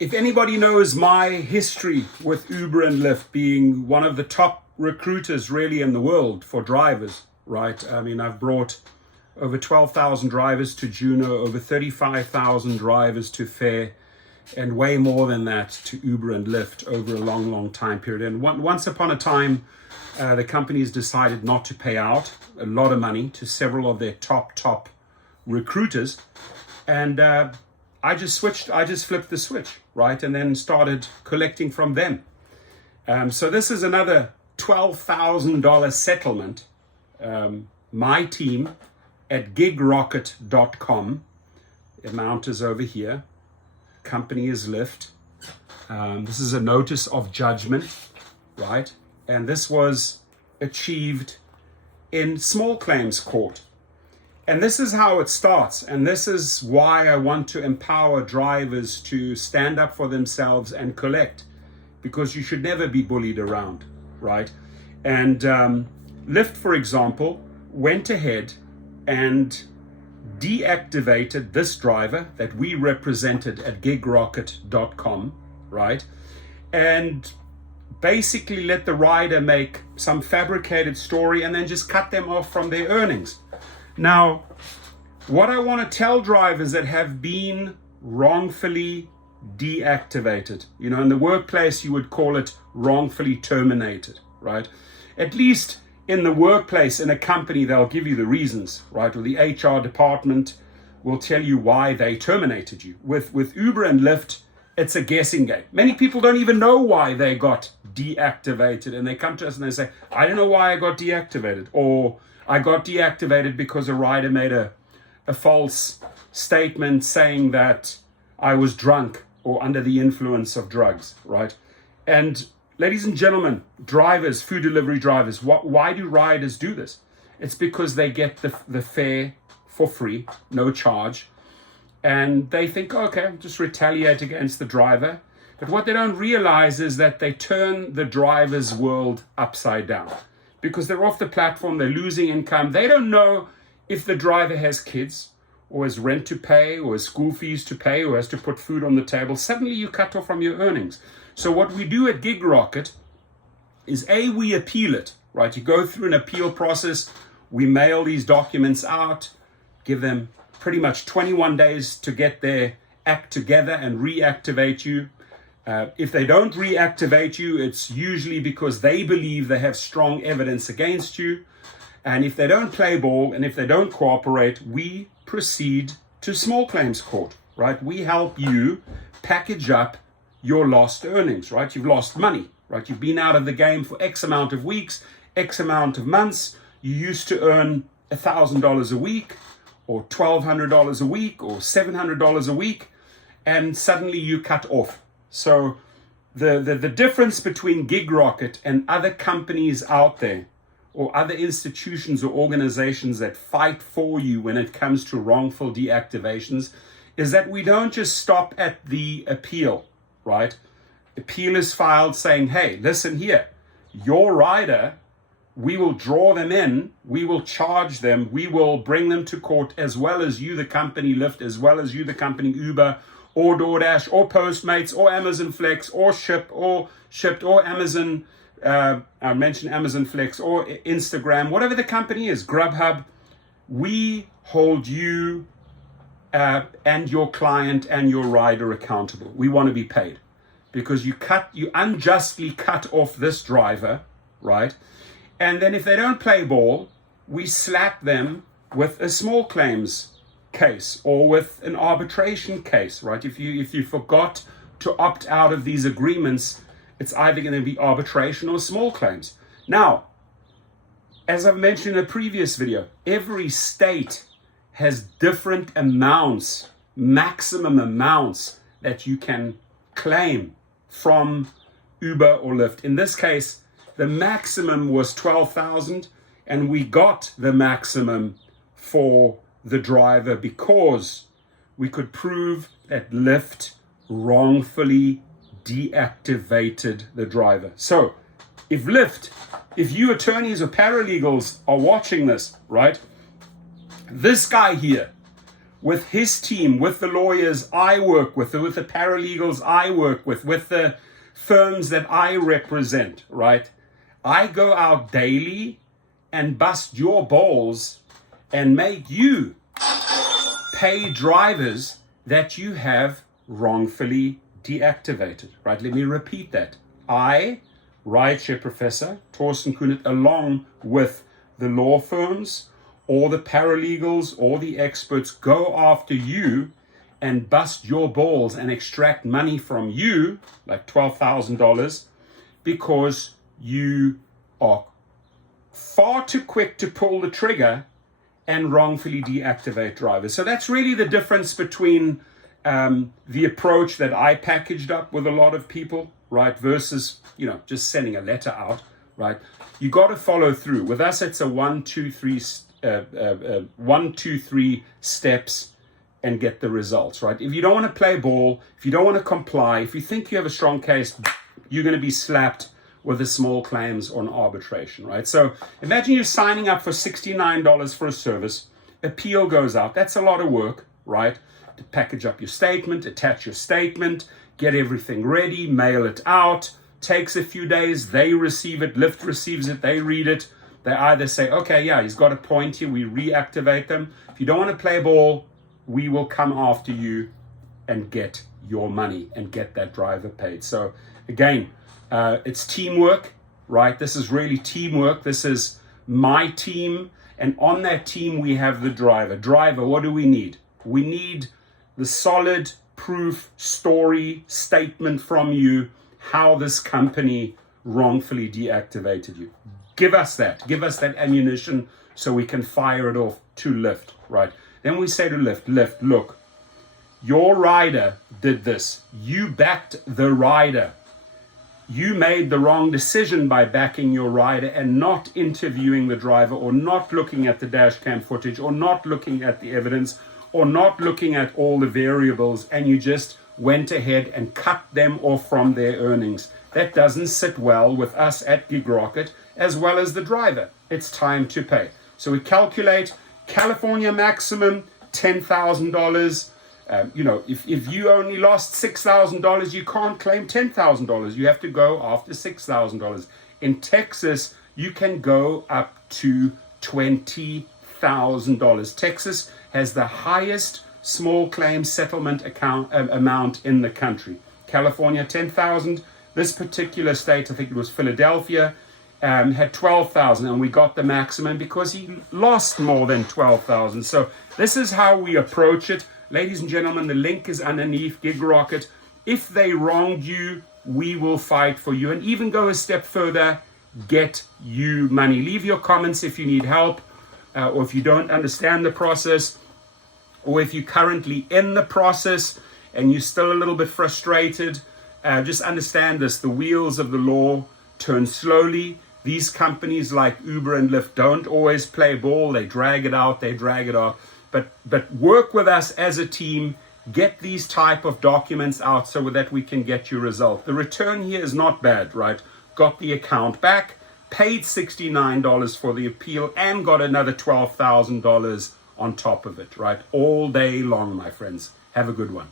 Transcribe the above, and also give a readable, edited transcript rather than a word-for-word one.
If anybody knows my history with Uber and Lyft, being one of the top recruiters really in the world for drivers, right? I mean, I've brought over 12,000 drivers to Juno, over 35,000 drivers to Fare, and way more than that to Uber and Lyft over a long, long time period. And once upon a time, the companies decided not to pay out a lot of money to several of their top recruiters. And I just flipped the switch, right? And then started collecting from them. So this is another $12,000 settlement. My team at gigrocket.com, amount is over here. Company is Lyft. This is a notice of judgment, right? And this was achieved in small claims court. And this is how it starts. And this is why I want to empower drivers to stand up for themselves and collect, because you should never be bullied around, right? And Lyft, for example, went ahead and deactivated this driver that we represented at gigrocket.com, right? And basically let the rider make some fabricated story and then just cut them off from their earnings. Now, what I want to tell drivers that have been wrongfully deactivated, you know, in the workplace you would call it wrongfully terminated, right? At least in the workplace, in a company, they'll give you the reasons, right? Or the HR department will tell you why they terminated you. With Uber and Lyft, it's a guessing game. Many people don't even know why they got deactivated, and they come to us and they say, I don't know why I got deactivated, or I got deactivated because a rider made a false statement saying that I was drunk or under the influence of drugs, right? And ladies and gentlemen, drivers, food delivery drivers, why do riders do this? It's because they get the fare for free, no charge. And they think, okay, I'll just retaliate against the driver. But what they don't realize is that they turn the driver's world upside down. Because they're off the platform, they're losing income. They don't know if the driver has kids, or has rent to pay, or has school fees to pay, or has to put food on the table. Suddenly you cut off from your earnings. So what we do at GigRocket is we appeal it, right? You go through an appeal process. We mail these documents out, give them pretty much 21 days to get their act together and reactivate you. If they don't reactivate you, it's usually because they believe they have strong evidence against you. And if they don't play ball and if they don't cooperate, we proceed to small claims court, right? We help you package up your lost earnings, right? You've lost money, right? You've been out of the game for X amount of weeks, X amount of months. You used to earn $1,000 a week, or $1,200 a week, or $700 a week, and suddenly you cut off. So the difference between GigRocket and other companies out there, or other institutions or organizations that fight for you when it comes to wrongful deactivations, is that we don't just stop at the appeal, right? Appeal is filed saying, hey, listen here, your rider, we will draw them in, we will charge them, we will bring them to court, as well as you, the company Lyft, as well as you, the company Uber, or DoorDash, or Postmates, or Amazon Flex, or Shipped, or Amazon, I mentioned Amazon Flex, or Instagram, whatever the company is, Grubhub. We hold you and your client and your rider accountable. We want to be paid because you unjustly cut off this driver, right? And then if they don't play ball, we slap them with a small claims case or with an arbitration case, right? If you forgot to opt out of these agreements, it's either going to be arbitration or small claims. Now, as I've mentioned in a previous video, every state has different amounts, maximum amounts that you can claim from Uber or Lyft. In this case, the maximum was 12,000, and we got the maximum for the driver because we could prove that Lyft wrongfully deactivated the driver. So if you attorneys or paralegals are watching this, right? This guy here with his team, with the lawyers I work with the paralegals I work with the firms that I represent, right? I go out daily and bust your balls and make you pay drivers that you have wrongfully deactivated, right? Let me repeat that. I, Rideshare Professor Torsten Kunert, along with the law firms or the paralegals or the experts, go after you and bust your balls and extract money from you, like $12,000, because you are far too quick to pull the trigger and wrongfully deactivate drivers. So that's really the difference between the approach that I packaged up with a lot of people, right, versus, just sending a letter out, right? You got to follow through. With us, it's a 1, 2, 3 steps and get the results, right? If you don't want to play ball, if you don't want to comply, if you think you have a strong case, you're going to be slapped with the small claims on arbitration, right? So imagine you're signing up for $69 for a service, appeal goes out. That's a lot of work, right? To package up your statement, attach your statement, get everything ready, mail it out, takes a few days, they receive it, Lyft receives it, they read it. They either say, okay, yeah, he's got a point here, we reactivate them. If you don't want to play ball, we will come after you and get your money and get that driver paid. So again, it's teamwork, right? This is really teamwork. This is my team. And on that team, we have the driver. Driver, what do we need? We need the solid proof story statement from you how this company wrongfully deactivated you. Give us that ammunition so we can fire it off to Lyft, right? Then we say to Lyft, look, your rider did this. You backed the rider. You made the wrong decision by backing your rider and not interviewing the driver, or not looking at the dash cam footage, or not looking at the evidence, or not looking at all the variables, and you just went ahead and cut them off from their earnings. That doesn't sit well with us at GigRocket, as well as the driver. It's time to pay. So we calculate California maximum $10,000. If you only lost $6,000, you can't claim $10,000. You have to go after $6,000. In Texas, you can go up to $20,000. Texas has the highest small claim settlement amount in the country. California, $10,000. This particular state, I think it was Philadelphia, had $12,000, and we got the maximum because he lost more than $12,000. So this is how we approach it. Ladies and gentlemen, the link is underneath GigRocket. If they wronged you, we will fight for you and even go a step further, get you money. Leave your comments if you need help, or if you don't understand the process, or if you're currently in the process and you're still a little bit frustrated. Just understand this: the wheels of the law turn slowly. These companies like Uber and Lyft don't always play ball. They drag it out. But work with us as a team. Get these type of documents out so that we can get you result. The return here is not bad, right? Got the account back, paid $69 for the appeal, and got another $12,000 on top of it, right? All day long, my friends. Have a good one.